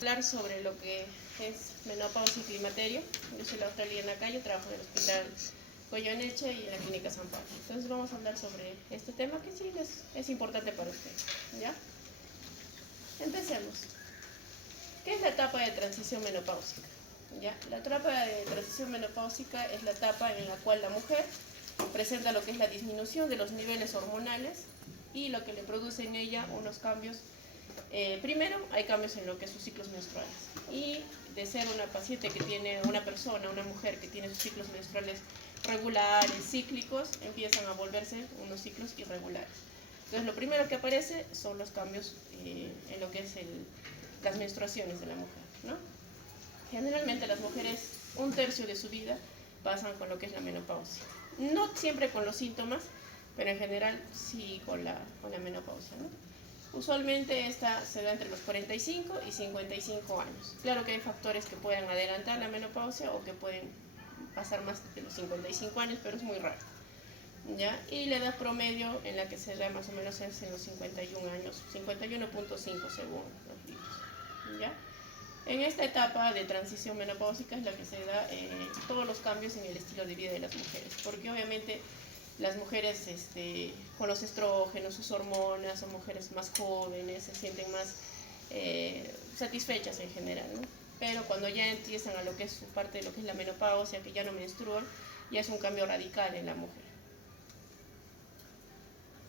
Hablar sobre lo que es menopausia y climaterio. Yo soy la doctora Liliana Cayo, trabajo en el Hospital Goyeneche y en la Clínica San Pablo. Entonces vamos a hablar sobre este tema que sí es importante para usted. ¿Ya? Empecemos. ¿Qué es la etapa de transición menopáusica? ¿Ya? La etapa de transición menopáusica es la etapa en la cual la mujer presenta lo que es la disminución de los niveles hormonales y lo que le produce en ella unos cambios. Primero, hay cambios en lo que es sus ciclos menstruales. Y de ser una paciente que tiene, una mujer que tiene sus ciclos menstruales regulares, cíclicos, empiezan a volverse unos ciclos irregulares. Entonces, lo primero que aparece son los cambios en lo que es las menstruaciones de la mujer, ¿no? Generalmente las mujeres, 1/3 de su vida pasan con lo que es la menopausia. No siempre con los síntomas, pero en general sí con la menopausia, ¿no? Usualmente esta se da entre los 45 y 55 años. Claro que hay factores que pueden adelantar la menopausia o que pueden pasar más de los 55 años, pero es muy raro, ¿ya? Y la edad promedio en la que se da más o menos es en los 51 años, 51.5 según los libros, ¿ya? En esta etapa de transición menopáusica es la que se da todos los cambios en el estilo de vida de las mujeres, porque obviamente las mujeres con los estrógenos, sus hormonas, son mujeres más jóvenes, se sienten más satisfechas en general, ¿no? Pero cuando ya empiezan a lo que es su parte de lo que es la menopausia, que ya no menstruan, ya es un cambio radical en la mujer.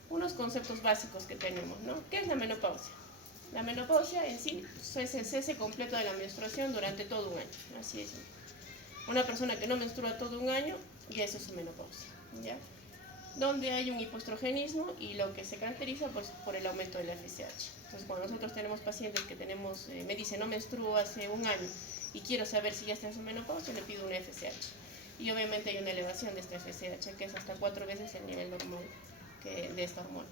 Unos conceptos básicos que tenemos, ¿no? ¿Qué es la menopausia? La menopausia en sí es el cese completo de la menstruación durante todo un año, así es. Una persona que no menstrua todo un año, ya eso es su menopausia, ¿ya? Donde hay un hipoestrogenismo y lo que se caracteriza pues, por el aumento del FSH. Entonces, cuando nosotros tenemos pacientes que me dicen no menstruo hace un año y quiero saber si ya está en su menopausia, le pido un FSH. Y obviamente hay una elevación de este FSH, que es hasta 4 veces el nivel normal de esta hormona.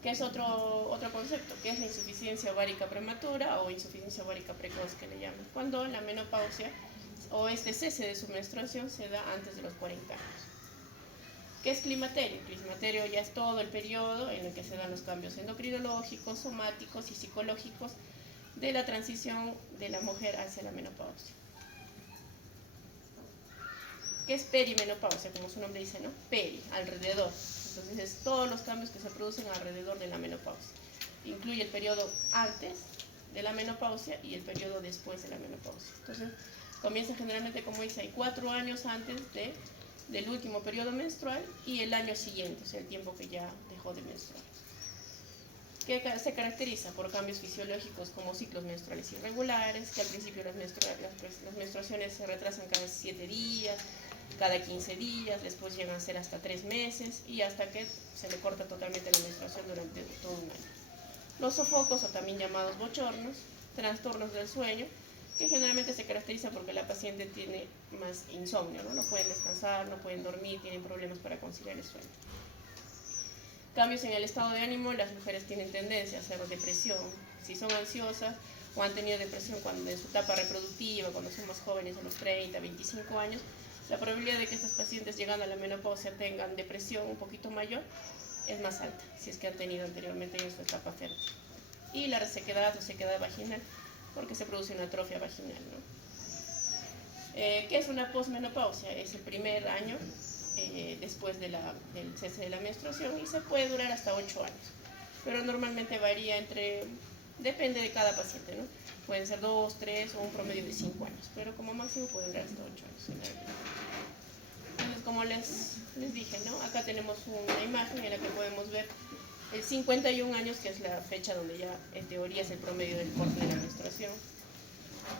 ¿Qué es otro concepto? Que es la insuficiencia ovárica prematura o insuficiencia ovárica precoz, que le llaman, cuando la menopausia o este cese de su menstruación se da antes de los 40 años. ¿Qué es climaterio? Climaterio ya es todo el periodo en el que se dan los cambios endocrinológicos, somáticos y psicológicos de la transición de la mujer hacia la menopausia. ¿Qué es perimenopausia? Como su nombre dice, ¿no? Peri, alrededor. Entonces es todos los cambios que se producen alrededor de la menopausia. Incluye el periodo antes de la menopausia y el periodo después de la menopausia. Entonces comienza generalmente, como dice, hay 4 años antes del último periodo menstrual y el año siguiente, o sea, el tiempo que ya dejó de menstruar. Que se caracteriza por cambios fisiológicos como ciclos menstruales irregulares, que al principio las menstruaciones se retrasan cada 7 días, cada 15 días, después llegan a ser hasta 3 meses y hasta que se le corta totalmente la menstruación durante todo un año. Los sofocos, o también llamados bochornos, trastornos del sueño, que generalmente se caracteriza porque la paciente tiene más insomnio, ¿no? No pueden descansar, no pueden dormir, tienen problemas para conciliar el sueño. Cambios en el estado de ánimo, las mujeres tienen tendencia a hacer depresión. Si son ansiosas o han tenido depresión cuando en su etapa reproductiva, cuando son más jóvenes, a los 30, 25 años, la probabilidad de que estas pacientes llegando a la menopausia tengan depresión un poquito mayor es más alta, si es que han tenido anteriormente en su etapa fértil. Y la resequedad o sequedad vaginal, porque se produce una atrofia vaginal, ¿no? ¿Qué es una posmenopausia? Es el primer año después del cese de la menstruación y se puede durar hasta 8 años. Pero normalmente varía depende de cada paciente, ¿no? Pueden ser 2, 3 o un promedio de 5 años, pero como máximo puede durar hasta 8 años. Entonces, como les dije, ¿no? Acá tenemos una imagen en la que podemos ver el 51 años, que es la fecha donde ya en teoría es el promedio del corte de la menstruación.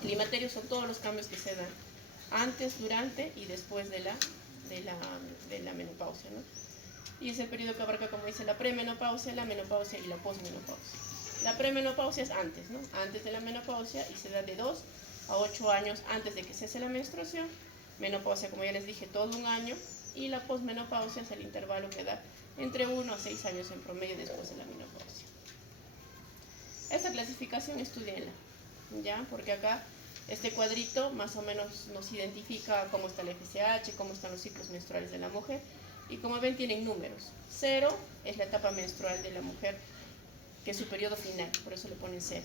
Climaterios son todos los cambios que se dan antes, durante y después de la menopausia, ¿no? Y es el periodo que abarca, como dice, la premenopausia, la menopausia y la posmenopausia. La premenopausia es antes, ¿no? Antes de la menopausia y se da de 2 a 8 años antes de que cese la menstruación. Menopausia, como ya les dije, todo un año. Y la posmenopausia es el intervalo que da entre 1 a 6 años en promedio después de la menopausia. Esta clasificación estudienla, ¿ya? Porque acá este cuadrito más o menos nos identifica cómo está el FSH, cómo están los ciclos menstruales de la mujer. Y como ven, tienen números. 0 es la etapa menstrual de la mujer, que es su periodo final, por eso le ponen 0.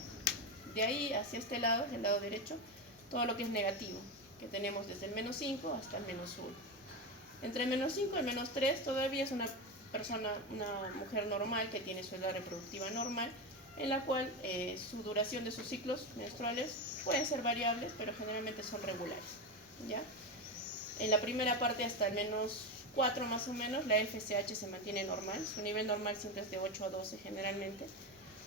De ahí hacia este lado, del lado derecho, todo lo que es negativo, que tenemos desde el menos 5 hasta el menos 1. Entre el menos 5 y el menos 3 todavía es una persona, una mujer normal que tiene su edad reproductiva normal, en la cual su duración de sus ciclos menstruales pueden ser variables, pero generalmente son regulares, ¿ya? En la primera parte hasta el menos 4 más o menos, la FSH se mantiene normal, su nivel normal siempre es de 8 a 12 generalmente,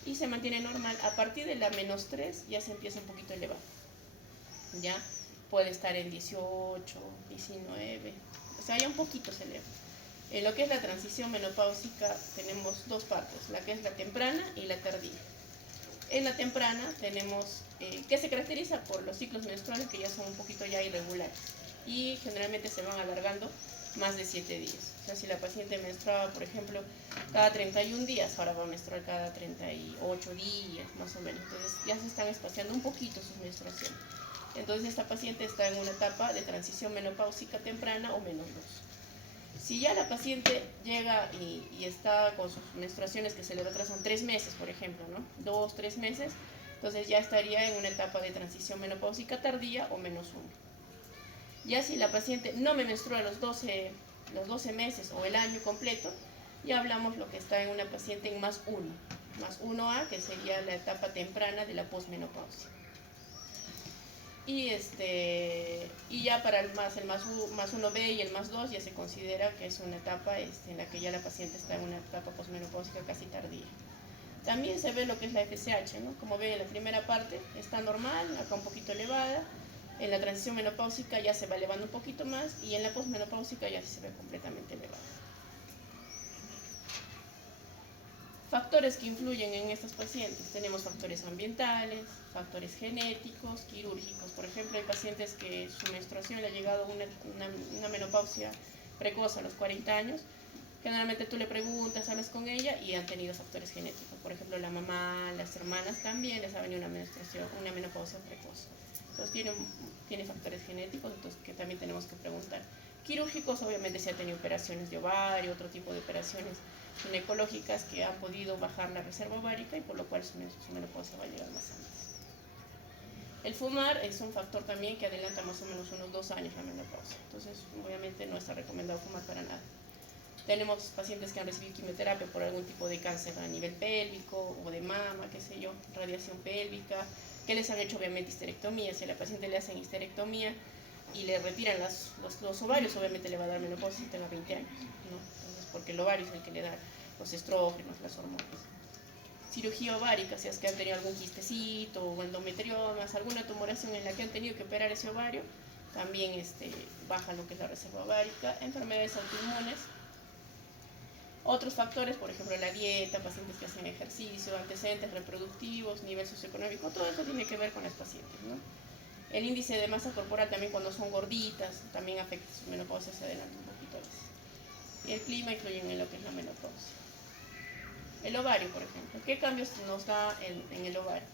y se mantiene normal. A partir de la menos 3 ya se empieza un poquito elevado, ¿ya? Puede estar en 18, 19, o sea, ya un poquito se eleva. En lo que es la transición menopáusica tenemos dos partes, la que es la temprana y la tardía. En la temprana tenemos, que se caracteriza por los ciclos menstruales que ya son un poquito ya irregulares y generalmente se van alargando más de 7 días. O sea, si la paciente menstruaba, por ejemplo, cada 31 días, ahora va a menstruar cada 38 días, más o menos. Entonces ya se están espaciando un poquito sus menstruaciones. Entonces esta paciente está en una etapa de transición menopáusica temprana o menos 2. Si ya la paciente llega y está con sus menstruaciones que se le retrasan 3 meses, por ejemplo, ¿no? 2, 3 meses, entonces ya estaría en una etapa de transición menopáusica tardía o menos 1. Ya si la paciente no me menstrua los 12 meses o el año completo, ya hablamos lo que está en una paciente en más 1, más 1A, que sería la etapa temprana de la posmenopausia. Y ya para el más 1B y el más 2 ya se considera que es una etapa en la que ya la paciente está en una etapa posmenopáusica casi tardía. También se ve lo que es la FSH, ¿no? Como ven en la primera parte está normal, acá un poquito elevada. En la transición menopáusica ya se va elevando un poquito más y en la posmenopáusica ya se ve completamente elevada. Factores que influyen en estas pacientes. Tenemos factores ambientales, factores genéticos, quirúrgicos. Por ejemplo, hay pacientes que su menstruación le ha llegado a una menopausia precoz a los 40 años. Generalmente tú le preguntas, hablas con ella y han tenido factores genéticos. Por ejemplo, la mamá, las hermanas también les ha venido una menopausia precoz. Entonces tiene factores genéticos, entonces que también tenemos que preguntar. Quirúrgicos, obviamente si ha tenido operaciones de ovario, otro tipo de operaciones ginecológicas que han podido bajar la reserva ovárica y por lo cual su menopausia va a llegar más antes. El fumar es un factor también que adelanta más o menos unos 2 años la menopausia, entonces obviamente no está recomendado fumar para nada. Tenemos pacientes que han recibido quimioterapia por algún tipo de cáncer a nivel pélvico o de mama, qué sé yo, radiación pélvica, que les han hecho obviamente histerectomía. Si a la paciente le hacen histerectomía y le retiran los ovarios, obviamente le va a dar menopausia si tenga 20 años, ¿no? Entonces, porque el ovario es el que le da los estrógenos, las hormonas. Cirugía ovárica, si es que han tenido algún quistecito o endometriomas, alguna tumoración en la que han tenido que operar ese ovario, también baja lo que es la reserva ovárica. Enfermedades autoinmunes. Otros factores, por ejemplo, la dieta, pacientes que hacen ejercicio, antecedentes reproductivos, nivel socioeconómico, todo eso tiene que ver con las pacientes, ¿no? El índice de masa corporal también cuando son gorditas, también afecta su menopausia, se adelanta un poquito a veces. Y el clima influye en lo que es la menopausia. El ovario, por ejemplo, ¿qué cambios nos da en el ovario?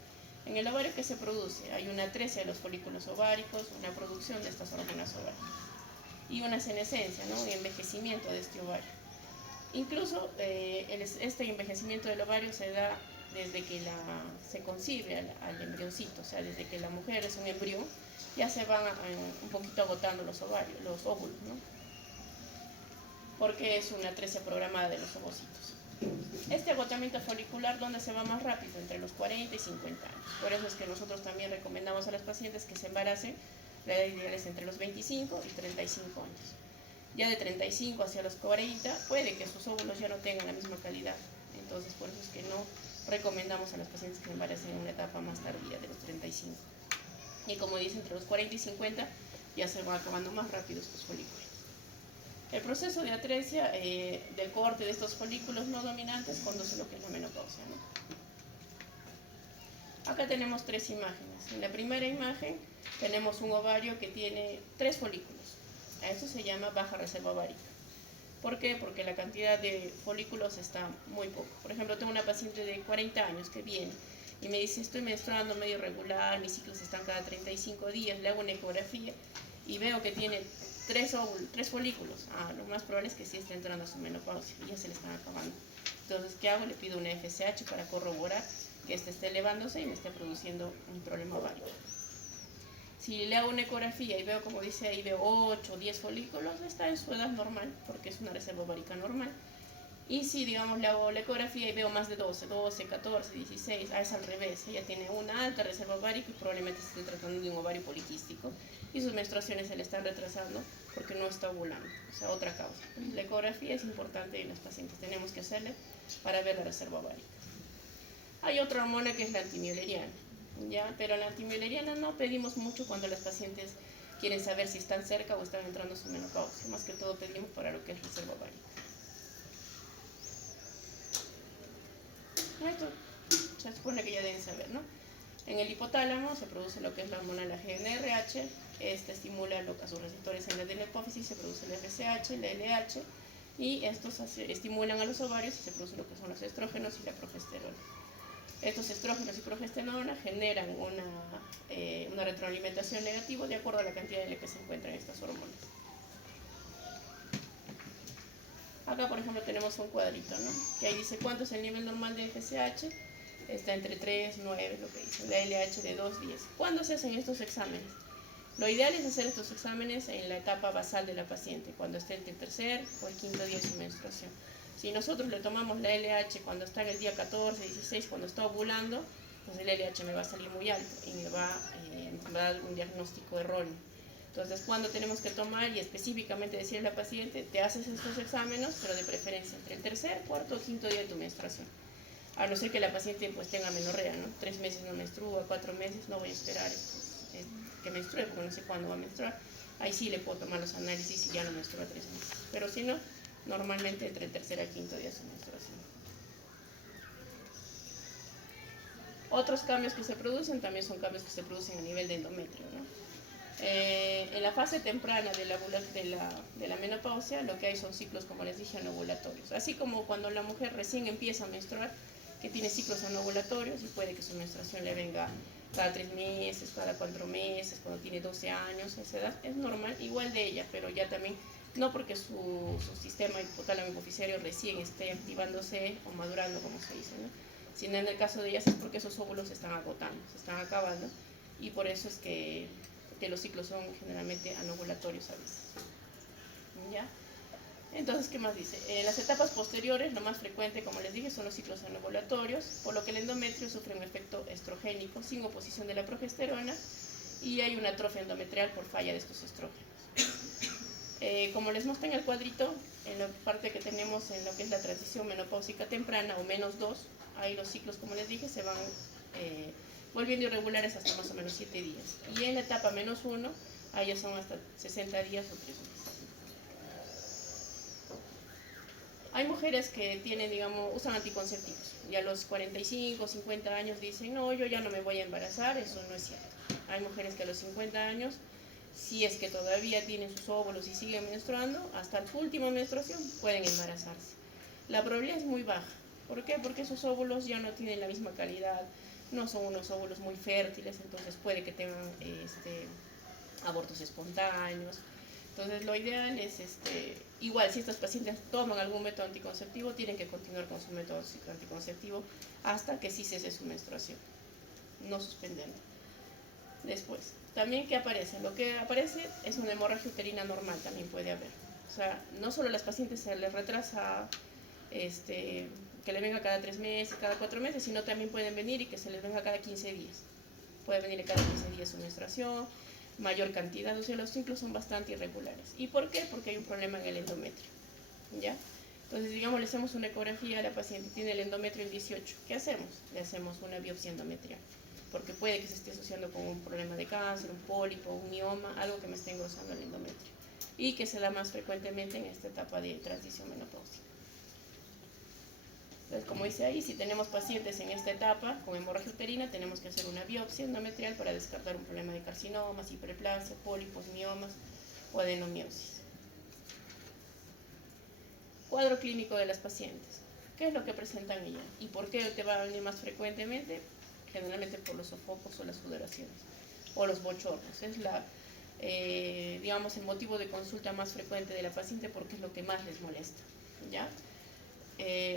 En el ovario, ¿qué se produce? Hay una atresia de los folículos ováricos, una producción de estas hormonas ováricas y una senescencia, ¿no? Un envejecimiento de este ovario. Incluso este envejecimiento del ovario se da desde que se concibe al embrioncito, o sea, desde que la mujer es un embrión, ya se van un poquito agotando los ovarios, los óvulos, ¿no? Porque es una atresia programada de los ovocitos. Este agotamiento folicular, ¿dónde se va más rápido? Entre los 40 y 50 años. Por eso es que nosotros también recomendamos a las pacientes que se embaracen, la edad ideal es entre los 25 y 35 años. Ya de 35 hacia los 40 puede que sus óvulos ya no tengan la misma calidad. Entonces por eso es que no recomendamos a los pacientes que se embaracen en una etapa más tardía de los 35. Y como dice, entre los 40 y 50 ya se van acabando más rápido estos folículos. El proceso de atresia, del corte de estos folículos no dominantes, conduce a lo que es la menopausia, ¿no? Acá tenemos 3 imágenes. En la primera imagen tenemos un ovario que tiene 3 folículos. A eso se llama baja reserva ovárica. ¿Por qué? Porque la cantidad de folículos está muy poco. Por ejemplo, tengo una paciente de 40 años que viene y me dice, estoy menstruando medio irregular, mis ciclos están cada 35 días, le hago una ecografía y veo que tiene 3 folículos. Lo más probable es que sí esté entrando a su menopausia y ya se le están acabando. Entonces, ¿qué hago? Le pido una FSH para corroborar que este esté elevándose y me esté produciendo un problema ovárico. Si le hago una ecografía y veo, como dice ahí, veo 8 o 10 folículos, está en su edad normal, porque es una reserva ovárica normal. Y si, digamos, le hago la ecografía y veo más de 12, 14, 16, es al revés. Ella tiene una alta reserva ovárica y probablemente se esté tratando de un ovario poliquístico y sus menstruaciones se le están retrasando porque no está ovulando, o sea, otra causa. Entonces, la ecografía es importante en los pacientes, tenemos que hacerle para ver la reserva ovárica. Hay otra hormona que es la antimioleriana, ¿ya? Pero la antimioleriana no pedimos mucho cuando las pacientes quieren saber si están cerca o están entrando a su menopausia. Más que todo pedimos para lo que es reserva ovárica. Esto se supone que ya deben saber, ¿no? En el hipotálamo se produce lo que es la hormona la GnRH, esta estimula a sus receptores en la de la hipófisis, se produce el FSH, la LH, y estos estimulan a los ovarios y se produce lo que son los estrógenos y la progesterona. Estos estrógenos y progesterona generan una retroalimentación negativa de acuerdo a la cantidad en la que se encuentran estas hormonas. Acá, por ejemplo, tenemos un cuadrito, ¿no? Que ahí dice cuánto es el nivel normal de FSH. Está entre 3, 9, lo que dice. La LH de 2, 10. ¿Cuándo se hacen estos exámenes? Lo ideal es hacer estos exámenes en la etapa basal de la paciente, cuando esté entre el tercer o el quinto día de su menstruación. Si nosotros le tomamos la LH cuando está en el día 14, 16, cuando está ovulando, pues el LH me va a salir muy alto y me va a dar un diagnóstico erróneo. Entonces, cuando tenemos que tomar y específicamente decirle a la paciente, te haces estos exámenes, pero de preferencia entre el tercer, cuarto o quinto día de tu menstruación. A no ser que la paciente pues tenga menorrea, ¿no? 3 meses no menstrua, 4 meses, no voy a esperar que menstrue porque no sé cuándo va a menstruar. Ahí sí le puedo tomar los análisis y ya no menstrua 3 meses. Pero si no, normalmente entre el tercer y quinto día de su menstruación. Otros cambios que se producen también son cambios que se producen a nivel de endometrio, ¿no? En la fase temprana de la menopausia, lo que hay son ciclos, como les dije, anovulatorios. Así como cuando la mujer recién empieza a menstruar, que tiene ciclos anovulatorios y puede que su menstruación le venga cada 3 meses, cada 4 meses, cuando tiene 12 años, esa edad, es normal, igual de ella, pero ya también, no porque su sistema hipotálamo hipofisario recién esté activándose o madurando, como se dice, ¿no? Sino en el caso de ellas es porque esos óvulos se están agotando, se están acabando, y por eso es que los ciclos son generalmente anovulatorios a veces. ¿Ya? Entonces, ¿qué más dice? En las etapas posteriores, lo más frecuente, como les dije, son los ciclos anovulatorios, por lo que el endometrio sufre un efecto estrogénico sin oposición de la progesterona y hay una atrofia endometrial por falla de estos estrógenos. Como les muestra en el cuadrito, en la parte que tenemos en lo que es la transición menopáusica temprana o -2, ahí los ciclos, como les dije, se van volviendo irregulares hasta más o menos 7 días. Y en la etapa -1, ahí ya son hasta 60 días o 3 meses. Hay mujeres que tienen, digamos, usan anticonceptivos y a los 45 o 50 años dicen, no, yo ya no me voy a embarazar, eso no es cierto. Hay mujeres que a los 50 años, si es que todavía tienen sus óvulos y siguen menstruando, hasta su última menstruación pueden embarazarse. La probabilidad es muy baja. ¿Por qué? Porque esos óvulos ya no tienen la misma calidad, no son unos óvulos muy fértiles, entonces puede que tengan abortos espontáneos. Entonces lo ideal es, igual si estos pacientes toman algún método anticonceptivo, tienen que continuar con su método anticonceptivo hasta que sí cese su menstruación, no suspenderlo. Después, también ¿qué aparece? Lo que aparece es una hemorragia uterina normal, también puede haber. O sea, no solo a las pacientes se les retrasa que le venga cada 3 meses, cada 4 meses, sino también pueden venir y que se les venga cada 15 días. Puede venir cada 15 días su menstruación, mayor cantidad, o sea, los ciclos son bastante irregulares. ¿Y por qué? Porque hay un problema en el endometrio, ¿ya? Entonces, digamos, le hacemos una ecografía a la paciente, tiene el endometrio en 18. ¿Qué hacemos? Le hacemos una biopsia endometrial, porque puede que se esté asociando con un problema de cáncer, un pólipo, un mioma, algo que me esté engrosando el endometrio, y que se da más frecuentemente en esta etapa de transición menopáusica. Entonces, como dice ahí, si tenemos pacientes en esta etapa con hemorragia uterina, tenemos que hacer una biopsia endometrial para descartar un problema de carcinomas, hiperplasia, pólipos, miomas o adenomiosis. Cuadro clínico de las pacientes. ¿Qué es lo que presentan ellas? ¿Y por qué te va a venir más frecuentemente? Generalmente por los sofocos o las sudoraciones o los bochornos. Es digamos, el motivo de consulta más frecuente de la paciente porque es lo que más les molesta, ¿ya?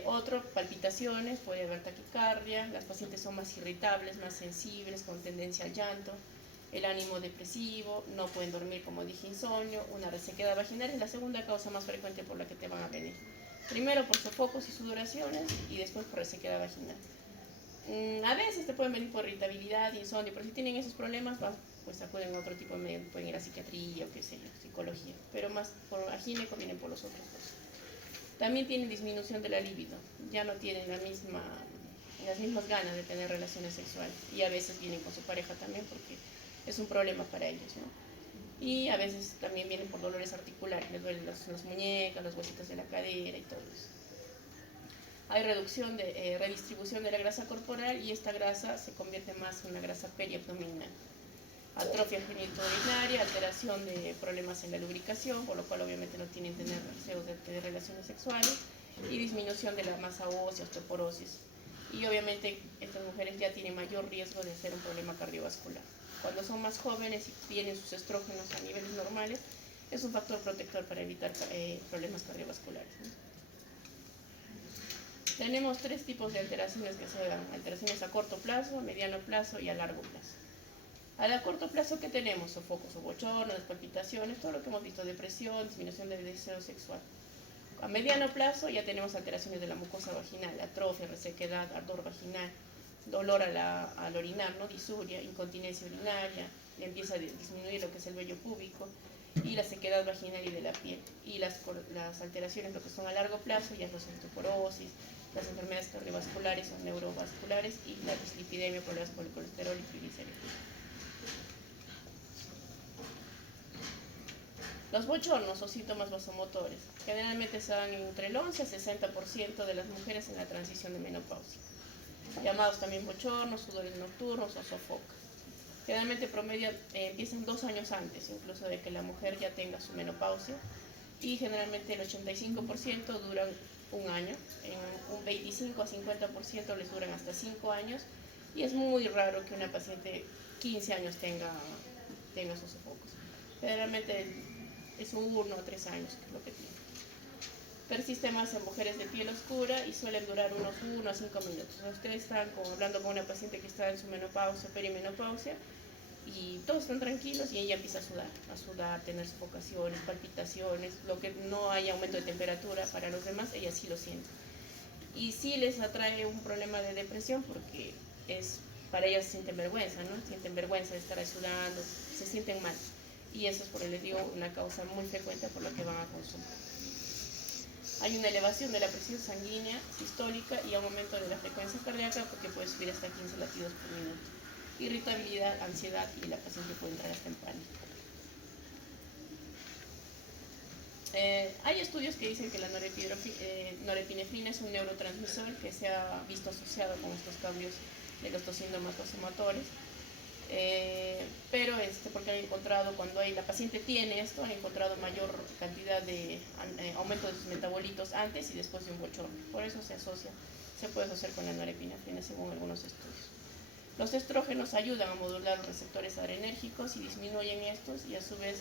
Otro, palpitaciones, puede haber taquicardia, las pacientes son más irritables, más sensibles, con tendencia al llanto, el ánimo depresivo, no pueden dormir, como dije, insomnio, una resequedad vaginal es la segunda causa más frecuente por la que te van a venir. Primero por sofocos y sudoraciones y después por resequedad vaginal. A veces te pueden venir por irritabilidad, insomnio, pero si tienen esos problemas, pues acuden a otro tipo de médico, pueden ir a psiquiatría o qué sé yo, psicología, pero más por a gineco vienen por los otros dos. También tienen disminución de la libido, ya no tienen las mismas ganas de tener relaciones sexuales y a veces vienen con su pareja también porque es un problema para ellos, ¿no? Y a veces también vienen por dolores articulares, les duelen las muñecas, los huesitos de la cadera y todo eso. Hay redistribución de la grasa corporal y esta grasa se convierte más en una grasa periabdominal. Atrofia genitourinaria, alteración de problemas en la lubricación, por lo cual obviamente no tienen tener deseos de tener relaciones sexuales, y disminución de la masa ósea, osteoporosis. Y obviamente estas mujeres ya tienen mayor riesgo de hacer un problema cardiovascular. Cuando son más jóvenes y tienen sus estrógenos a niveles normales, es un factor protector para evitar problemas cardiovasculares, ¿no? Tenemos tres tipos de alteraciones que se dan: alteraciones a corto plazo, a mediano plazo y a largo plazo. A corto plazo, ¿qué tenemos? Sofocos o bochornos, palpitaciones, todo lo que hemos visto, depresión, disminución del deseo sexual. A mediano plazo ya tenemos alteraciones de la mucosa vaginal, atrofia, resequedad, ardor vaginal, dolor al orinar, ¿no? Disuria, incontinencia urinaria, empieza a disminuir lo que es el vello púbico y la sequedad vaginal y de la piel. Y las alteraciones, lo que son a largo plazo, ya es la osteoporosis, las enfermedades cardiovasculares o neurovasculares y la dislipidemia, problemas con el colesterol y triglicéridos. Los bochornos o síntomas vasomotores generalmente se dan entre el 11 a 60% de las mujeres en la transición de menopausia, llamados también bochornos, sudores nocturnos o sofocas. Generalmente promedio empiezan 2 años antes, incluso de que la mujer ya tenga su menopausia, y generalmente el 85% duran un año, en un 25 a 50% les duran hasta 5 años, y es muy raro que una paciente 15 años tenga sus sofocos. Generalmente es un 1 a 3 años que es lo que tiene. Persiste más en mujeres de piel oscura y suelen durar unos 1 a 5 minutos. Ustedes están hablando con una paciente que está en su menopausia, perimenopausia, y todos están tranquilos y ella empieza a sudar, tener sofocaciones, palpitaciones, lo que no hay aumento de temperatura para los demás, ella sí lo siente. Y sí les atrae un problema de depresión porque para ellas sienten vergüenza, ¿no? Sienten vergüenza de estar sudando, se sienten mal. Y eso es, por les digo, una causa muy frecuente por la que van a consumir. Hay una elevación de la presión sanguínea sistólica y un aumento de la frecuencia cardíaca porque puede subir hasta 15 latidos por minuto. Irritabilidad, ansiedad y la paciente puede entrar hasta en pánico. Hay estudios que dicen que la norepinefrina es un neurotransmisor que se ha visto asociado con estos cambios de los dos síntomas vasomotores. Pero porque han encontrado, cuando la paciente tiene esto, han encontrado mayor cantidad de aumento de sus metabolitos antes y después de un bochorno. Por eso se puede asociar con la norepinefrina según algunos estudios. Los estrógenos ayudan a modular los receptores adrenérgicos y disminuyen estos, y a su vez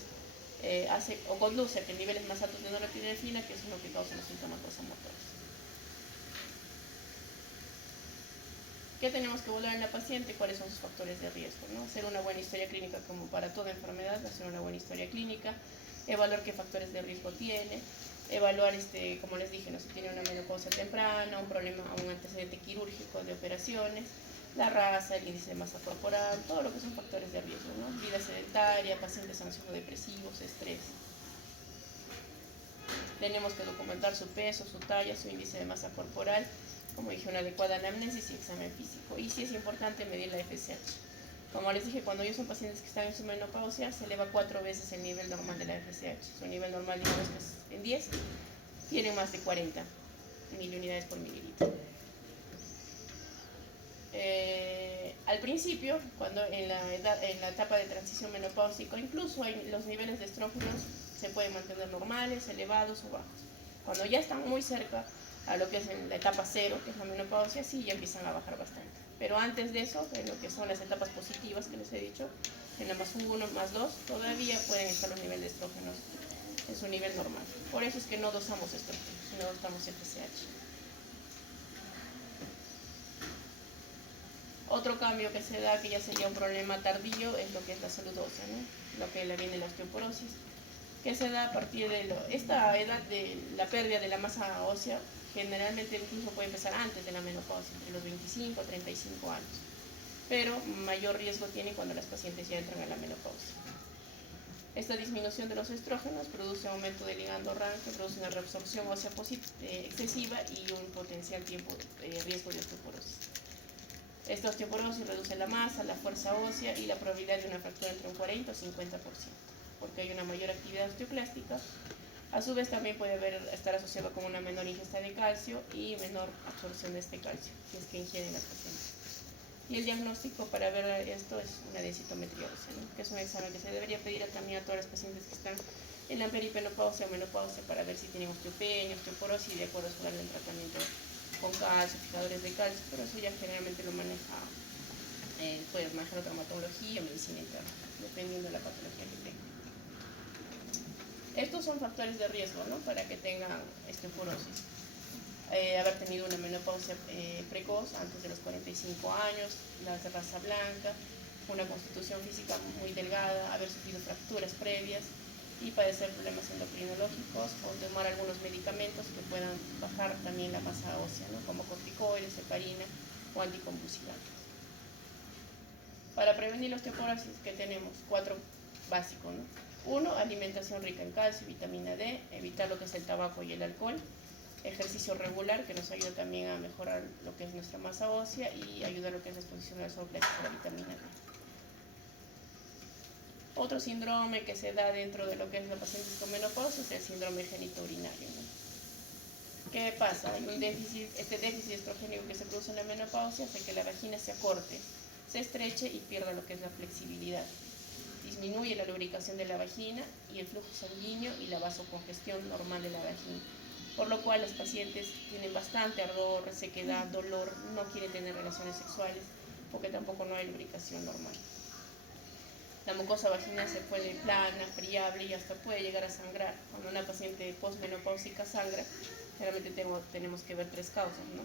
conduce a que niveles más altos de norepinefrina, que es lo que causa los síntomas vasomotores. ¿Qué tenemos que evaluar en la paciente? ¿Cuáles son sus factores de riesgo, ¿no? Hacer una buena historia clínica, como para toda enfermedad, hacer una buena historia clínica, evaluar qué factores de riesgo tiene, evaluar, como les dije, ¿no? Si tiene una menopausia temprana, un antecedente quirúrgico de operaciones, la raza, el índice de masa corporal, todo lo que son factores de riesgo, ¿no? Vida sedentaria, pacientes ansioso-depresivos, estrés. Tenemos que documentar su peso, su talla, su índice de masa corporal, como dije, una adecuada anamnesis y examen físico. Y sí es importante medir la FSH. Como les dije, cuando ellos son pacientes que están en su menopausia, se eleva 4 veces el nivel normal de la FSH. Su nivel normal, digamos que es en 10, tienen más de 40 miliunidades por mililitro. Al principio, cuando en la etapa de transición menopáusica, incluso los niveles de estrógenos se pueden mantener normales, elevados o bajos. Cuando ya están muy cerca a lo que es en la etapa 0, que es la menopausia, sí ya empiezan a bajar bastante. Pero antes de eso, en lo que son las etapas positivas que les he dicho, en la más 1, más 2, todavía pueden estar los niveles de estrógenos en su nivel normal. Por eso es que no dosamos estrógenos, no dosamos FSH. Otro cambio que se da, que ya sería un problema tardío, es lo que es la salud ósea, ¿no? Lo que le viene la osteoporosis, que se da a partir de esta edad de la pérdida de la masa ósea. Generalmente incluso puede empezar antes de la menopausia, entre los 25 y 35 años, pero mayor riesgo tiene cuando las pacientes ya entran a la menopausia. Esta disminución de los estrógenos produce un aumento del ligando RAN, que produce una reabsorción ósea excesiva y un potencial tiempo de riesgo de osteoporosis. Esta osteoporosis reduce la masa, la fuerza ósea y la probabilidad de una fractura entre un 40 o 50%, porque hay una mayor actividad osteoclástica. A su vez también puede estar asociado con una menor ingesta de calcio y menor absorción de este calcio, si es que ingieren las pacientes. Y el diagnóstico para ver esto es una densitometría ósea, ¿no? Que es un examen que se debería pedir también a todas las pacientes que están en la peripenopausia o menopausia para ver si tienen osteopenia, osteoporosis, y de acuerdo a su darle el tratamiento con calcio, fijadores de calcio, pero eso ya generalmente lo maneja, puede manejar traumatología o medicina interna, dependiendo de la patología que tenga. Estos son factores de riesgo, ¿no? Para que tengan osteoporosis. Haber tenido una menopausia precoz antes de los 45 años, las de raza blanca, una constitución física muy delgada, haber sufrido fracturas previas y padecer problemas endocrinológicos o tomar algunos medicamentos que puedan bajar también la masa ósea, ¿no? Como corticoides, heparina o anticonvulsivantes. Para prevenir la osteoporosis, que tenemos 4 básicos, ¿no? 1, alimentación rica en calcio y vitamina D, evitar lo que es el tabaco y el alcohol, ejercicio regular que nos ayuda también a mejorar lo que es nuestra masa ósea y ayuda a lo que es la exposición al sol gracias a la vitamina D. Otro síndrome que se da dentro de lo que es los pacientes con menopausia es el síndrome genitourinario, ¿no? ¿Qué pasa? Hay un déficit, este déficit estrogénico que se produce en la menopausia hace que la vagina se acorte, se estreche y pierda lo que es la flexibilidad. Disminuye la lubricación de la vagina y el flujo sanguíneo y la vasocongestión normal de la vagina, por lo cual las pacientes tienen bastante ardor, resequedad, dolor, no quieren tener relaciones sexuales porque tampoco no hay lubricación normal. La mucosa vaginal se pone plana, friable y hasta puede llegar a sangrar. Cuando una paciente postmenopáusica sangra, generalmente tenemos que ver 3 causas, ¿no?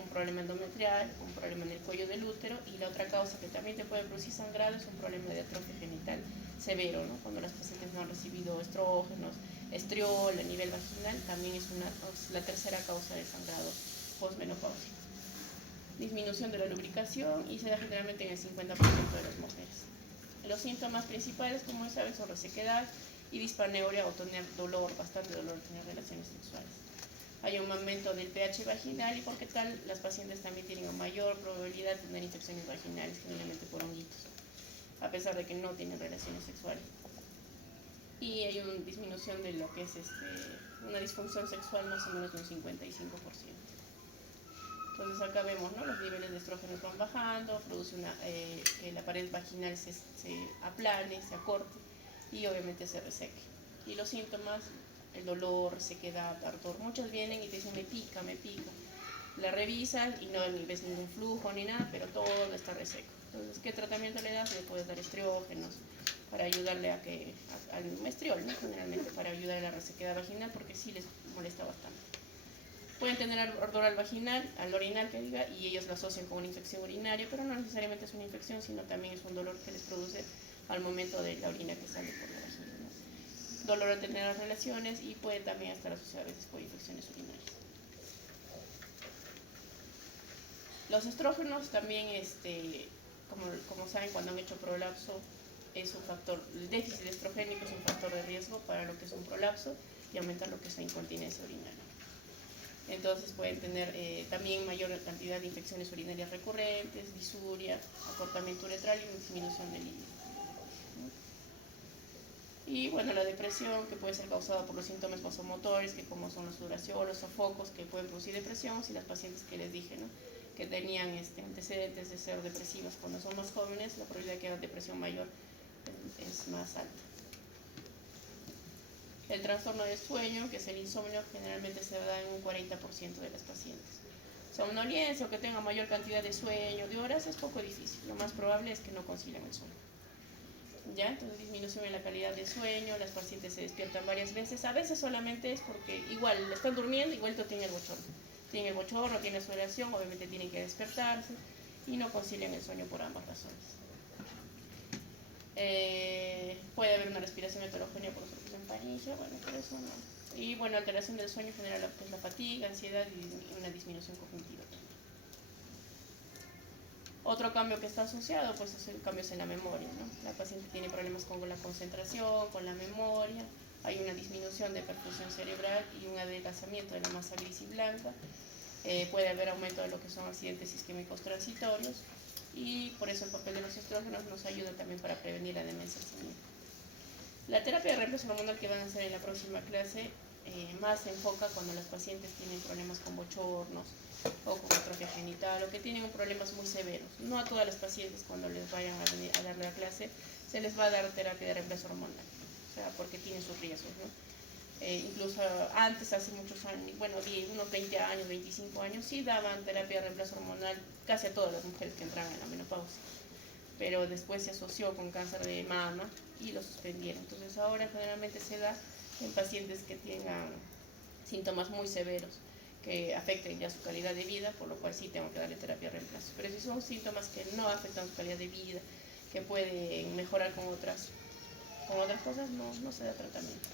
Un problema endometrial, un problema en el cuello del útero y la otra causa que también te puede producir sangrado es un problema de atrofia genital severo, ¿no? Cuando las pacientes no han recibido estrógenos, estriol a nivel vaginal, también es la tercera causa de sangrado postmenopáusico. Disminución de la lubricación y se da generalmente en el 50% de las mujeres. Los síntomas principales, como saben, son resequedad y dispareunia o tener dolor, bastante dolor al tener relaciones sexuales. Hay un aumento del pH vaginal y porque tal, las pacientes también tienen una mayor probabilidad de tener infecciones vaginales, generalmente por honguitos, a pesar de que no tienen relaciones sexuales. Y hay una disminución de lo que es una disfunción sexual más o menos de un 55%. Entonces acá vemos, ¿no? Los niveles de estrógenos van bajando, produce que la pared vaginal se aplane, se acorte y obviamente se reseque. Y los síntomas, el dolor, resequedad, ardor, muchos vienen y te dicen me pica. La revisan y no ves ningún flujo ni nada, pero todo está reseco. Entonces, ¿qué tratamiento le das? Le puedes dar estrógenos para ayudarle al estriol, ¿no? Generalmente para ayudar a la resequedad vaginal porque sí les molesta bastante. Pueden tener ardor al orinal y ellos lo asocian con una infección urinaria, pero no necesariamente es una infección, sino también es un dolor que les produce al momento de la orina que sale por la vagina, ¿no? Dolor al tener las relaciones y puede también estar asociado a veces con infecciones urinarias. Los estrógenos también, como saben, cuando han hecho prolapso, es un factor, el déficit estrogénico es un factor de riesgo para lo que es un prolapso y aumentar lo que es la incontinencia urinaria. Entonces pueden tener también mayor cantidad de infecciones urinarias recurrentes, disuria, acortamiento uretral y disminución del líquido. Y bueno, la depresión que puede ser causada por los síntomas vasomotores, que como son la sudoración, los sofocos, que pueden producir depresión, si las pacientes que les dije, ¿no? Que tenían antecedentes de ser depresivas cuando son más jóvenes, la probabilidad de que haya depresión mayor es más alta. El trastorno del sueño, que es el insomnio, generalmente se da en un 40% de las pacientes. Somnolencia o que tenga mayor cantidad de sueño, de horas, es poco difícil. Lo más probable es que no consigan el sueño. ¿Ya? Entonces, disminución en la calidad de sueño, las pacientes se despiertan varias veces. A veces solamente es porque igual están durmiendo, igual tienen el bochorno. Tienen el bochorno, tienen sudoración, obviamente tienen que despertarse. y no concilian el sueño por ambas razones. Puede haber una respiración heterogénea por obstrucción faríngea, bueno, por eso no. Y bueno, alteración del sueño genera la fatiga, ansiedad y una disminución cognitiva también. Otro cambio que está asociado pues es el cambios en la memoria, ¿no? La paciente tiene problemas con la concentración, con la memoria, hay una disminución de perfusión cerebral y un adelgazamiento de la masa gris y blanca. Puede haber aumento de lo que son accidentes isquémicos transitorios y por eso el papel de los estrógenos nos ayuda también para prevenir la demencia senil. La terapia de reemplazo hormonal que van a hacer en la próxima clase más se enfoca cuando las pacientes tienen problemas con bochornos o con atrofia genital o que tienen problemas muy severos. No a todas las pacientes cuando les vayan a dar la clase se les va a dar terapia de reemplazo hormonal, o sea, porque tienen sus riesgos, ¿no? Incluso antes, hace muchos años, bueno, unos 20 años, 25 años, sí daban terapia de reemplazo hormonal casi a todas las mujeres que entraban en la menopausia, pero después se asoció con cáncer de mama y lo suspendieron. Entonces ahora generalmente se da en pacientes que tengan síntomas muy severos que afecten ya su calidad de vida, por lo cual sí tengo que darle terapia de reemplazo. Pero si son síntomas que no afectan su calidad de vida, que pueden mejorar con otras cosas, no se da tratamiento.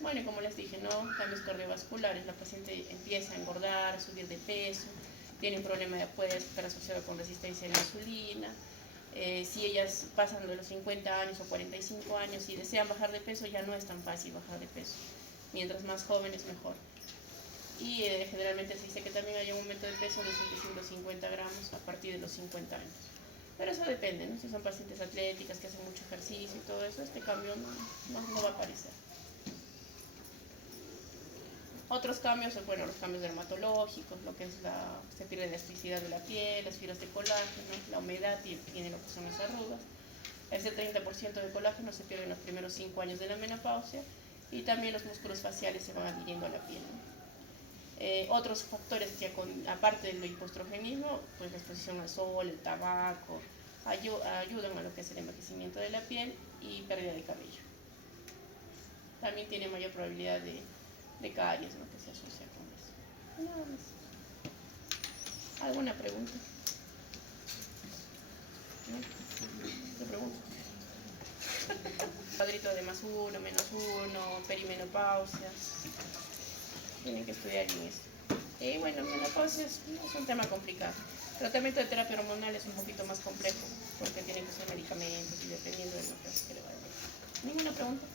Bueno, y como les dije, ¿no? Cambios cardiovasculares, la paciente empieza a engordar, a subir de peso, tiene un problema, puede estar asociado con resistencia a la insulina. Si ellas pasan de los 50 años o 45 años y desean bajar de peso, ya no es tan fácil bajar de peso. Mientras más jóvenes, mejor. Y generalmente se dice que también hay un aumento de peso de 750 gramos a partir de los 50 años. Pero eso depende, ¿no? Si son pacientes atléticas que hacen mucho ejercicio y todo eso, este cambio no va a aparecer. Otros cambios, bueno, los cambios dermatológicos, lo que es se pierde la elasticidad de la piel, las fibras de colágeno, la humedad tiene lo que son las arrugas. Ese 30% de colágeno se pierde en los primeros 5 años de la menopausia y también los músculos faciales se van adhiriendo a la piel, ¿no? Otros factores que aparte del hipoestrogenismo, pues la exposición al sol, el tabaco, ayudan a lo que es el envejecimiento de la piel y pérdida de cabello. También tiene mayor probabilidad de caries, ¿no? Que se asocia con eso. Nada más. ¿Alguna pregunta? ¿No? ¿Te pregunto? Cuadrito de +1, -1, perimenopausia. Tienen que estudiar en eso. Y bueno, menopausia es un tema complicado. El tratamiento de terapia hormonal es un poquito más complejo porque tienen que usar medicamentos y dependiendo de lo que le vaya a dar. ¿Ninguna pregunta?